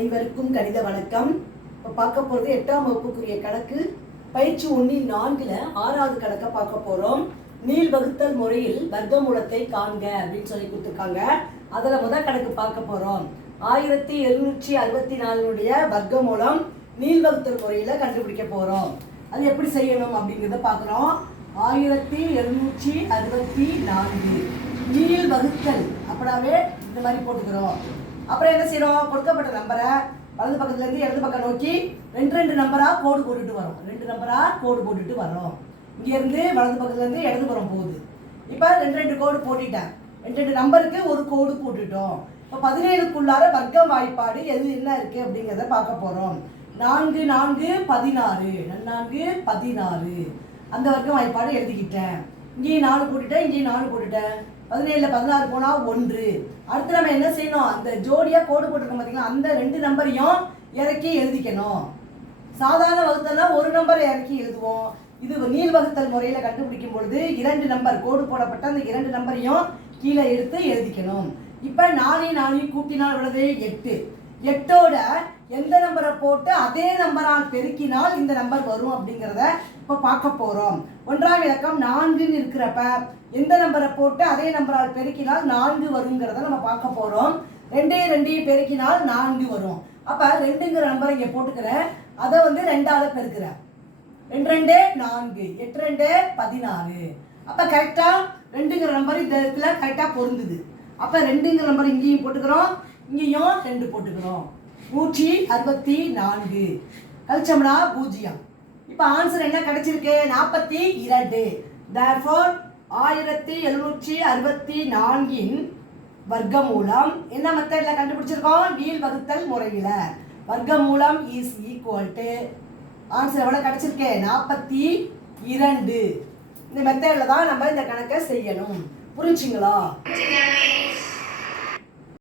அனைவருக்கும் கணித வணக்கம். இப்போ பார்க்க போகிறது எட்டாம் வகுப்புக்குரிய கணக்கு. பயிற்சி ஒன்றில் நான்கில் ஆறாவது கணக்கை பார்க்க போகிறோம் நீள் வகுத்தல் முறையில் வர்க்கமூலத்தை காண்க அப்படின்னு சொல்லி கொடுத்துருக்காங்க. அதில் முதல் கணக்கு பார்க்க போகிறோம் ஆயிரத்தி எழுநூற்றி அறுபத்தி நாலுடைய வர்க்கமூலம் நீள் வகுத்தல் முறையில் கண்டுபிடிக்க போகிறோம் அது எப்படி செய்யணும் அப்படிங்கிறத பார்க்குறோம். ஆயிரத்தி எழுநூற்றி அறுபத்தி நான்கு. நீள் வகுத்தல். அப்படின்னாவே இந்த மாதிரி போட்டுக்கிறோம். அப்புறம் என்ன செய்யறோம்? கொடுக்கப்பட்ட நம்பரை வலது பக்கத்துல இருந்து இடது பக்கம் நோக்கி ரெண்டு ரெண்டு நம்பரா கோடு போட்டுட்டு வரோம். ரெண்டு நம்பரா கோடு போட்டுட்டு வரோம். இங்க இருந்து வலது பக்கத்துல இருந்து இடது புறம் போகுது. இப்போ ரெண்டு ரெண்டு கோடு போட்டுட்டேன். ரெண்டு ரெண்டு நம்பருக்கு ஒரு கோடு போட்டுட்டோம். இப்போ பதினேழுக்குள்ளார வர்க்கம் வாய்ப்பாடு எது என்ன இருக்கு அப்படிங்கிறத பார்க்க போறோம். நான்கு நான்கு பதினாறு. நான்கு பதினாறு. அந்த வர்க்கம் வாய்ப்பாடு எழுதிக்கிட்டேன். இங்கேயும் நாலு போட்டுட்டேன் இங்கேயும் நாலு போட்டுட்டேன் பதினேழுல பதினாறு போனா ஒன்று. அடுத்து நம்ம என்ன செய்யணும்? அந்த ஜோடியா கோடு போட்டிருக்கோம் பார்த்தீங்களா அந்த ரெண்டு நம்பரையும் இறக்கி எழுதிக்கணும். சாதாரண வகுத்தல்னா ஒரு நம்பரை இறக்கி எழுதுவோம். இது நீள் வகுத்தல் முறையில் கண்டுபிடிக்கும் பொழுது இரண்டு நம்பர் கோடு போடப்பட்ட அந்த இரண்டு நம்பரையும் கீழே எடுத்து எழுதிக்கணும். இப்போ நாளையும் நாளையும் கூட்டினால் உள்ளது எட்டு. எட்டோட எந்த நம்பரை போட்டு அதே நம்பரால் பெருக்கினால் இந்த நம்பர் வரும் அப்படிங்கிறத இப்போ பார்க்க போகிறோம் ஒன்றாம் இலக்கம் நான்குன்னு இருக்கிறப்ப எந்த நம்பரை போட்டு அதே நம்பரால் பெருக்கினால் நான்கு வருங்கிறத நம்ம பார்க்க போகிறோம் ரெண்டே ரெண்டையும் பெருக்கினால் நான்கு வரும். அப்போ ரெண்டுங்கிற நம்பரை இங்கே போட்டுக்கிறேன் அதை வந்து ரெண்டால் பெருக்கிறேன் ரெண்டு ரெண்டு நான்கு எட்டு ரெண்டு பதினாலு அப்போ கரெக்டாக ரெண்டுங்கிற நம்பர் இந்த இடத்துல கரெக்டாக பொருந்துது. அப்போ ரெண்டுங்கிற நம்பர் இங்கேயும் போட்டுக்கிறோம். இங்கேயும் ரெண்டு போட்டுக்கிறோம்? நூற்றி அறுபத்தி நான்கு. கழிச்சோம்னா பூஜ்ஜியம். இப்போ ஆன்சர் என்ன கிடைச்சிருக்கு? நாற்பத்தி இரண்டு. தேர்ஃபோர் ஆயிரத்தி எழுநூற்றி அறுபத்தி நான்கின் வர்க்கமூலம் என்ன மெத்தடில் கண்டுபிடிச்சிருக்கோம்? வீல் வகுத்தல் முறையில். வர்க்கமூலம் இஸ் ஈக்குவல் டு ஆன்சர் எவ்வளோ கிடச்சிருக்கு? நாற்பத்தி இரண்டு. இந்த மெத்தடில் தான் நம்ம இந்த கணக்கை செய்யணும். புரிஞ்சுங்களா?